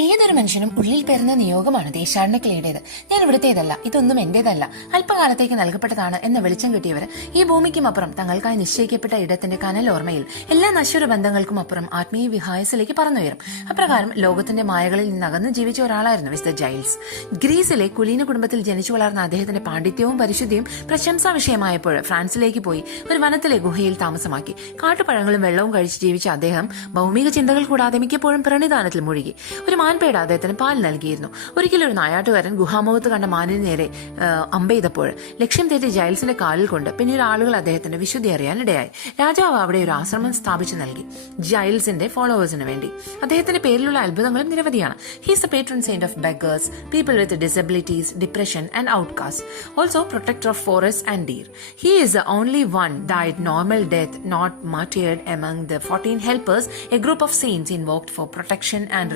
ഏതൊരു മനുഷ്യനും ഉള്ളിൽ പേരുന്ന നിയോഗമാണ് ദേശാടനക്കിളിയുടേത്. ഞാൻ ഇവിടുത്തേതല്ല, ഇതൊന്നും എന്റേതല്ല, അല്പകാലത്തേക്ക് നൽകപ്പെട്ടതാണ് എന്ന വെളിച്ചം കിട്ടിയവർ ഈ ഭൂമിക്കും അപ്പുറം തങ്ങൾക്കായി നിശ്ചയിക്കപ്പെട്ട ഇടത്തിന്റെ കനലോർമ്മയിൽ എല്ലാ നശ്വര ബന്ധങ്ങൾക്കും അപ്പുറം ആത്മീയ വിഹായസിലേക്ക് പറന്നുയരും. അപ്രകാരം ലോകത്തിന്റെ മായകളിൽ നിന്ന് അകന്ന് ജീവിച്ച ഒരാളായിരുന്നു മിസ്റ്റർ ജൈൽസ്. ഗ്രീസിലെ കുലീന കുടുംബത്തിൽ ജനിച്ചു വളർന്ന അദ്ദേഹത്തിന്റെ പാണ്ഡിത്യവും പരിശുദ്ധിയും പ്രശംസാ വിഷയമായപ്പോൾ ഫ്രാൻസിലേക്ക് പോയി ഒരു വനത്തിലെ ഗുഹയിൽ താമസമാക്കി. കാട്ടുപഴങ്ങളും വെള്ളവും കഴിച്ച് ജീവിച്ച അദ്ദേഹം ഭൗമിക ചിന്തകൾ കൂടാതെ മിക്കപ്പോഴും പ്രണിധാനത്തിൽ മുഴുകി. ഒരു മാൻപേട അദ്ദേഹത്തിന് പാൽ നൽകിയിരുന്നു. ഒരിക്കലും ഒരു നായാട്ടുകാരൻ ഗുഹാമുഖത്ത് കണ്ട മാനിന് നേരെ അമ്പെയ്തപ്പോൾ ലക്ഷ്യം തെറ്റി ജൈൽസിന്റെ കാലിൽ കൊണ്ട് പിന്നീട് ആളുകൾ അദ്ദേഹത്തിന്റെ വിശുദ്ധി അറിയാൻ ഇടയായി. രാജാവ് അവിടെ ഒരു ആശ്രമം സ്ഥാപിച്ചു നൽകി ജൈൽസിന്റെ ഫോളോവേഴ്സിന് വേണ്ടി. അദ്ദേഹത്തിന്റെ പേരിലുള്ള അത്ഭുതങ്ങളും നിരവധിയാണ്. He's the patron saint of beggars, people with disabilities, depression and outcast, also protector of forest and deer. He is the only one died normal death, not martyred among the 14 helpers, a group of saints invoked for protection and